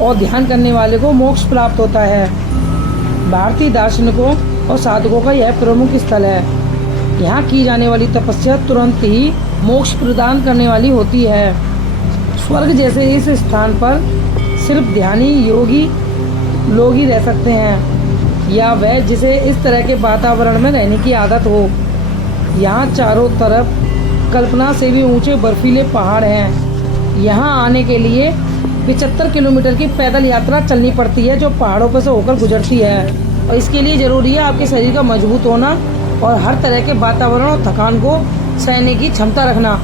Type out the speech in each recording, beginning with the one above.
और ध्यान करने वाले को मोक्ष प्राप्त होता है। भारतीय दार्शनिकों और साधकों का यह प्रमुख स्थल है। यहाँ की जाने वाली तपस्या तुरंत ही मोक्ष प्रदान करने वाली होती है। स्वर्ग जैसे इस स्थान पर सिर्फ ध्यानी योगी लोग ही रह सकते हैं, या वह जिसे इस तरह के वातावरण में रहने की आदत हो। यहाँ चारों तरफ कल्पना से भी ऊंचे बर्फीले पहाड़ हैं। यहाँ आने के लिए 75 किलोमीटर की पैदल यात्रा चलनी पड़ती है, जो पहाड़ों पर से होकर गुजरती है। और इसके लिए ज़रूरी है आपके शरीर का मजबूत होना और हर तरह के वातावरण और थकान को सहने की क्षमता रखना।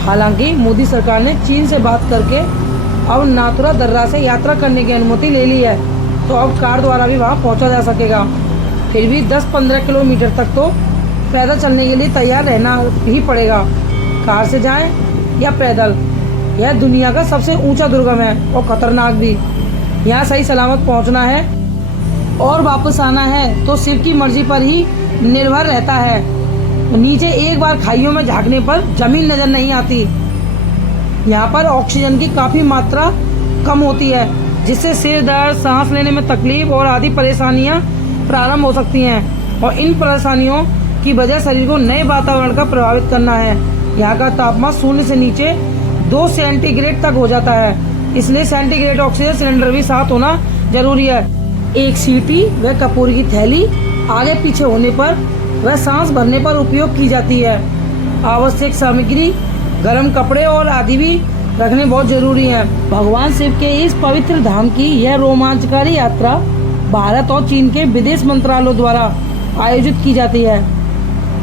हालांकि मोदी सरकार ने चीन से बात करके अब नाथुला दर्रा से यात्रा करने की अनुमति ले ली है, तो अब कार द्वारा भी वहाँ पहुँचा जा सकेगा। फिर भी 10-15 किलोमीटर तक तो पैदल चलने के लिए तैयार रहना ही पड़ेगा। कार से जाएं या पैदल, यह दुनिया का सबसे ऊंचा दुर्गम है और खतरनाक भी। यहाँ सही सलामत पहुँचना है और वापस आना है तो शिव की मर्जी पर ही निर्भर रहता है। नीचे एक बार खाइयों में झांकने पर जमीन नजर नहीं आती। यहाँ पर ऑक्सीजन की काफ़ी मात्रा कम होती है, जिससे सिर दर्द, सांस लेने में तकलीफ और आदि परेशानियाँ प्रारंभ हो सकती हैं। और इन परेशानियों की वजह शरीर को नए वातावरण का प्रभावित करना है। यहाँ का तापमान 0 से नीचे 2 सेंटीग्रेड तक हो जाता है, इसलिए सेंटीग्रेड ऑक्सीजन सिलेंडर भी साथ होना जरूरी है। एक सीटी व कपूर की थैली आगे पीछे होने पर वह सांस भरने पर उपयोग की जाती है। आवश्यक सामग्री, गर्म कपड़े और आदि भी रखने बहुत जरूरी है। भगवान शिव के इस पवित्र धाम की यह रोमांचकारी यात्रा भारत और चीन के विदेश मंत्रालयों द्वारा आयोजित की जाती है।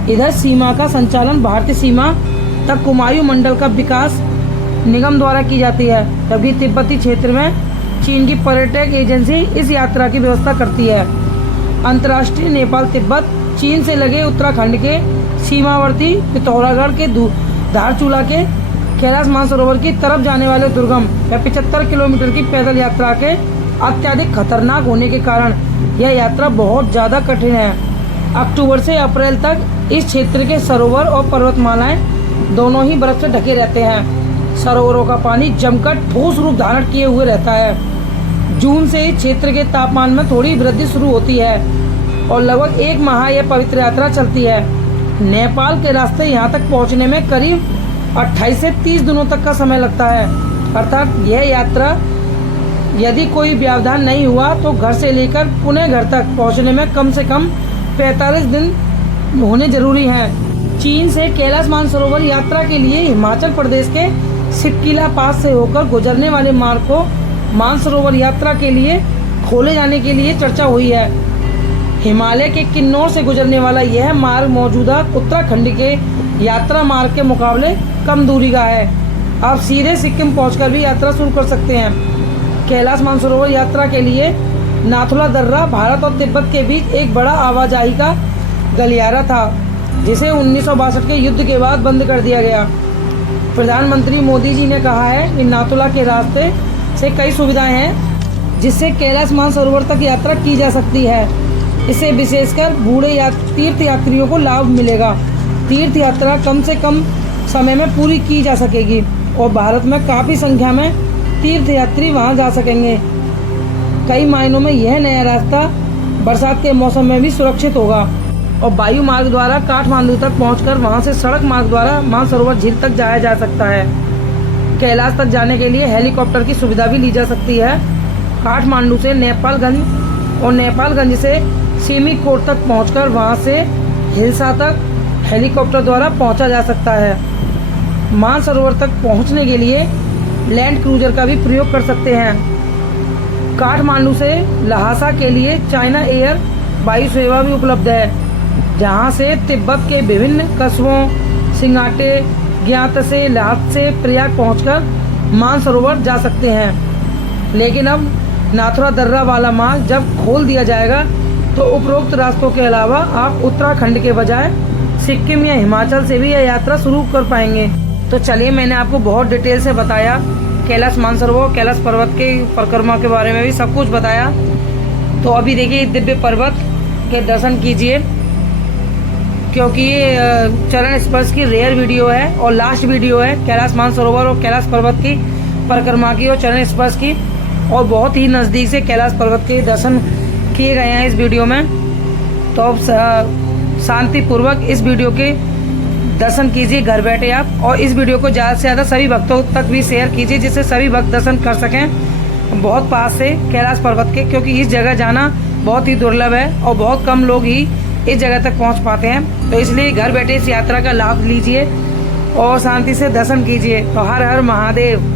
इधर सीमा का संचालन भारतीय सीमा तक कुमायूं मंडल का विकास निगम द्वारा की जाती है, जबकि तिब्बती क्षेत्र में चीन की पर्यटक एजेंसी इस यात्रा की व्यवस्था करती है। अंतर्राष्ट्रीय नेपाल तिब्बत चीन से लगे उत्तराखंड के सीमावर्ती पिथौरागढ़ के धारचूला के कैलाश मानसरोवर की तरफ जाने वाले दुर्गम 75 किलोमीटर की पैदल यात्रा के अत्यधिक खतरनाक होने के कारण यह यात्रा बहुत ज़्यादा कठिन है। अक्टूबर से अप्रैल तक इस क्षेत्र के सरोवर और पर्वतमालाएं दोनों ही बर्फ से ढके रहते हैं। सरोवरों का पानी जमकर ठोस रूप धारण किए हुए रहता है। जून से इस क्षेत्र के तापमान में थोड़ी वृद्धि शुरू होती है और लगभग 1 माह यह पवित्र यात्रा चलती है। नेपाल के रास्ते यहाँ तक पहुँचने में करीब 28 से 30 दिनों तक का समय लगता है। अर्थात यह यात्रा यदि कोई व्यवधान नहीं हुआ तो घर से लेकर पुणे घर तक पहुँचने में कम से कम 45 दिन होने जरूरी हैं। चीन से कैलाश मानसरोवर यात्रा के लिए हिमाचल प्रदेश के सिपकिला पास से होकर गुजरने वाले मार्ग को मानसरोवर यात्रा के लिए खोले जाने के लिए चर्चा हुई है। हिमालय के किन्नौर से गुजरने वाला यह मार्ग मौजूदा उत्तराखंड के यात्रा मार्ग के मुकाबले कम दूरी का है। आप सीधे सिक्किम पहुंचकर भी यात्रा शुरू कर सकते हैं। कैलाश मानसरोवर यात्रा के लिए नाथुला दर्रा भारत और तिब्बत के बीच एक बड़ा आवाजाही का गलियारा था, जिसे 1962 के युद्ध के बाद बंद कर दिया गया। प्रधानमंत्री मोदी जी ने कहा है कि नाथुला के रास्ते से कई सुविधाएं हैं, जिससे कैलाश मानसरोवर तक यात्रा की जा सकती है। इससे विशेषकर बूढ़े तीर्थ यात्रियों को लाभ मिलेगा। तीर्थ यात्रा कम से कम समय में पूरी की जा सकेगी और भारत में काफ़ी संख्या में तीर्थ यात्री वहां जा सकेंगे। कई मायनों में यह नया रास्ता बरसात के मौसम में भी सुरक्षित होगा और वायु मार्ग द्वारा काठमांडू तक पहुंचकर वहां से सड़क मार्ग द्वारा मानसरोवर झील तक जाया जा सकता है। कैलाश तक जाने के लिए हेलीकॉप्टर की सुविधा भी ली जा सकती है। काठमांडू से नेपालगंज और नेपालगंज से सीमिकोट तक पहुंचकर वहां से हिल्सा तक हेलीकॉप्टर द्वारा पहुंचा जा सकता है। मानसरोवर तक पहुंचने के लिए लैंड क्रूजर का भी प्रयोग कर सकते हैं। काठमांडू से लहासा के लिए चाइना एयर वायु सेवा भी उपलब्ध है, जहां से तिब्बत के विभिन्न कस्बों सिंगाटे, ज्ञात से लहास से प्रयाग पहुंचकर मानसरोवर जा सकते हैं। लेकिन अब नाथुला दर्रा वाला मार्ग जब खोल दिया जाएगा तो उपरोक्त रास्तों के अलावा आप उत्तराखंड के बजाय सिक्किम या हिमाचल से भी यह यात्रा शुरू कर पाएंगे। तो चलिए, मैंने आपको बहुत डिटेल से बताया कैलाश मानसरोवर, कैलाश पर्वत के परिक्रमा के बारे में भी सब कुछ बताया। तो अभी देखिए दिव्य पर्वत के दर्शन कीजिए, क्योंकि ये चरण स्पर्श की रेयर वीडियो है और लास्ट वीडियो है कैलाश मानसरोवर और कैलाश पर्वत की परिक्रमा की और चरण स्पर्श की। और बहुत ही नज़दीक से कैलाश पर्वत के दर्शन किए गए हैं इस वीडियो में। तो अब शांतिपूर्वक इस वीडियो के दर्शन कीजिए घर बैठे आप, और इस वीडियो को ज़्यादा से ज़्यादा सभी भक्तों तक भी शेयर कीजिए जिससे सभी भक्त दर्शन कर सकें बहुत पास से कैलाश पर्वत के, क्योंकि इस जगह जाना बहुत ही दुर्लभ है और बहुत कम लोग ही इस जगह तक पहुंच पाते हैं। तो इसलिए घर बैठे इस यात्रा का लाभ लीजिए और शांति से दर्शन कीजिए। तो हर हर महादेव।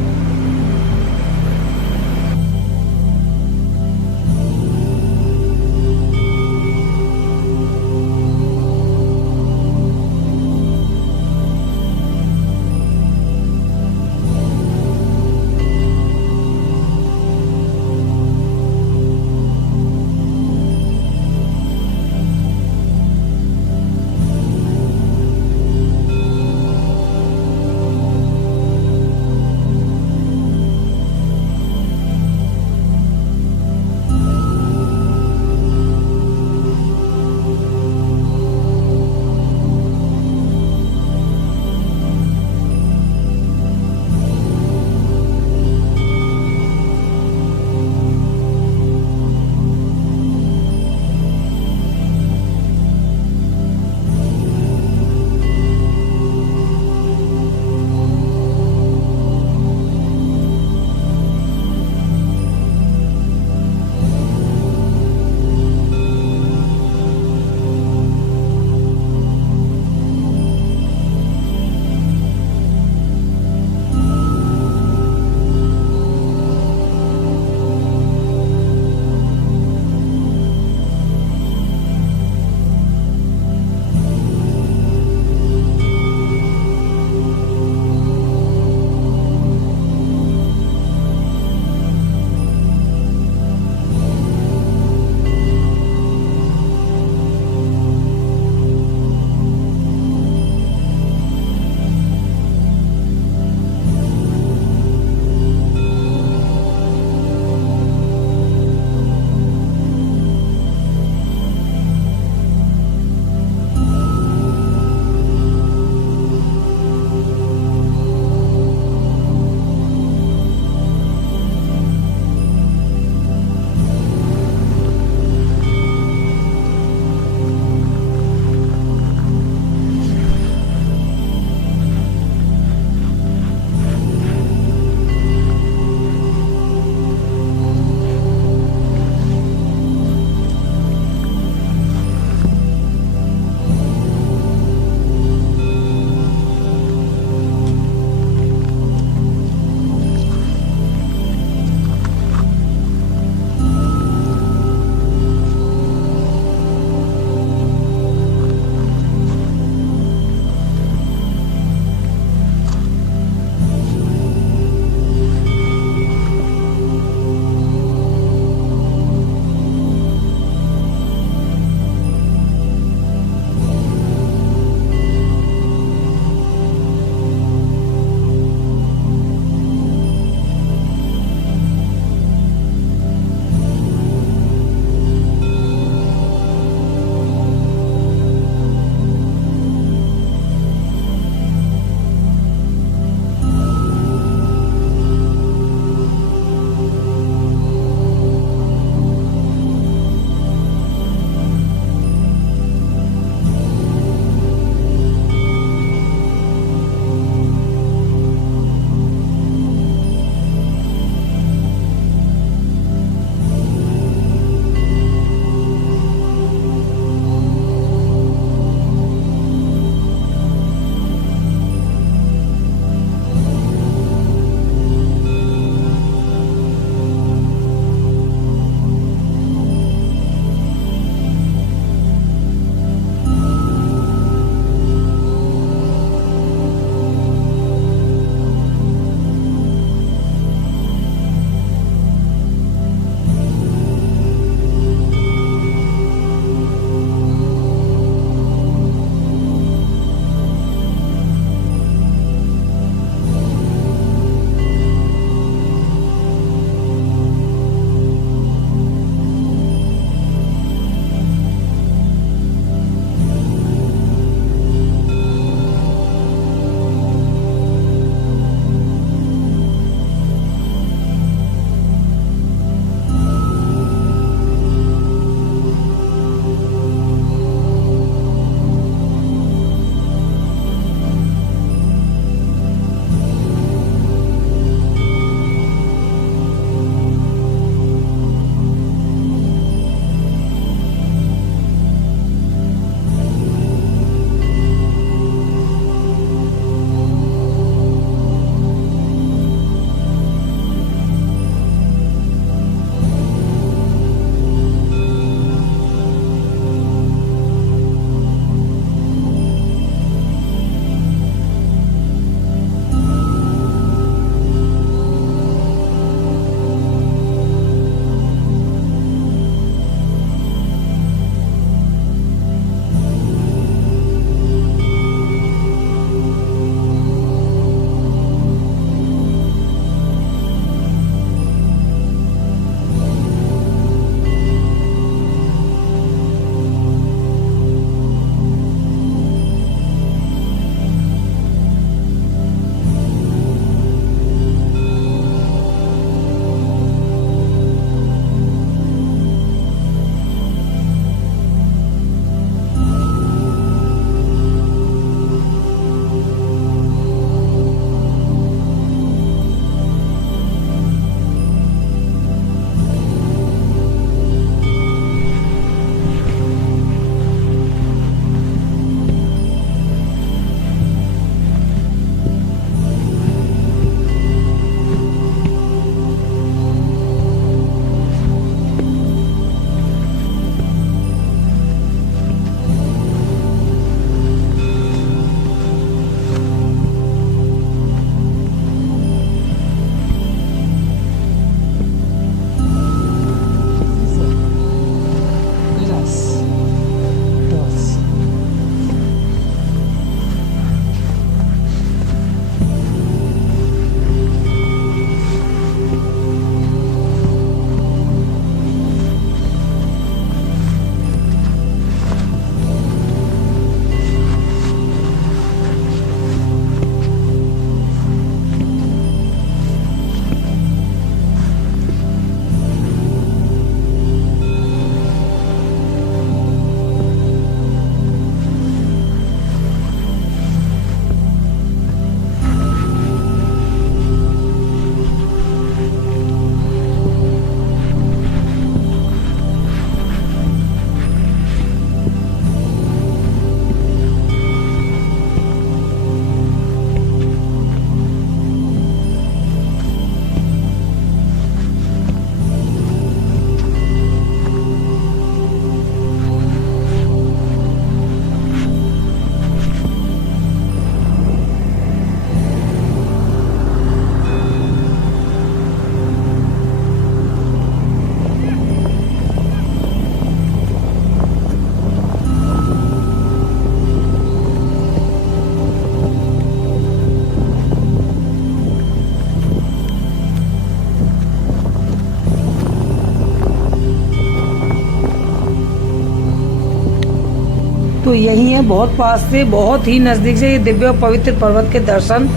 बिल्कुल यही है, बहुत पास से, बहुत ही नज़दीक से ये दिव्य और पवित्र पर्वत के दर्शन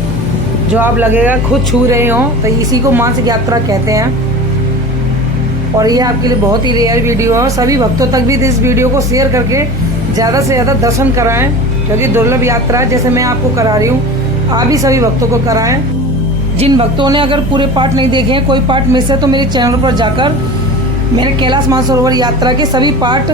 जो आप लगेगा खुद छू रहे हो, तो इसी को मानसिक यात्रा कहते हैं। और ये आपके लिए बहुत ही रेयर वीडियो है। सभी भक्तों तक भी इस वीडियो को शेयर करके ज़्यादा से ज़्यादा दर्शन कराएं, क्योंकि दुर्लभ यात्रा है। जैसे मैं आपको करा रही हूँ, आप भी सभी भक्तों को कराएं। जिन भक्तों ने अगर पूरे पार्ट नहीं देखे हैं, कोई पार्ट मिस है, तो मेरे चैनल पर जाकर मैंने कैलाश मानसरोवर यात्रा के सभी पार्ट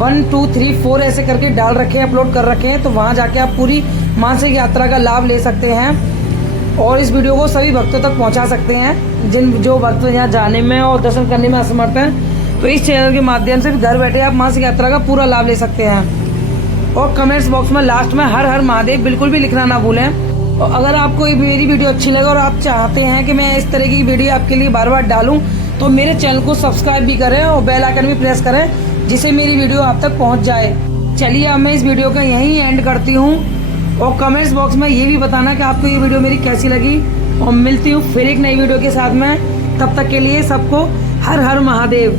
1, 2, 3, 4 ऐसे करके डाल रखे हैं, अपलोड कर रखे हैं। तो वहाँ जाके आप पूरी मानसिक यात्रा का लाभ ले सकते हैं और इस वीडियो को सभी भक्तों तक पहुँचा सकते हैं। जो भक्त यहाँ जाने में और दर्शन करने में असमर्थ हैं, तो इस चैनल के माध्यम से भी घर बैठे आप मानसिक यात्रा का पूरा लाभ ले सकते हैं। और कमेंट्स बॉक्स में लास्ट में हर हर महादेव बिल्कुल भी लिखना ना भूलें। और अगर आपको ये मेरी वीडियो अच्छी लगे और आप चाहते हैं कि मैं इस तरह की वीडियो आपके लिए बार बार डालूं, तो मेरे चैनल को सब्सक्राइब भी करें और बेल आइकन भी प्रेस करें, जिससे मेरी वीडियो आप तक पहुंच जाए। चलिए अब मैं इस वीडियो का यहीं एंड करती हूँ और कमेंट्स बॉक्स में ये भी बताना कि आपको ये वीडियो मेरी कैसी लगी। और मिलती हूँ फिर एक नई वीडियो के साथ में। तब तक के लिए सबको हर हर महादेव।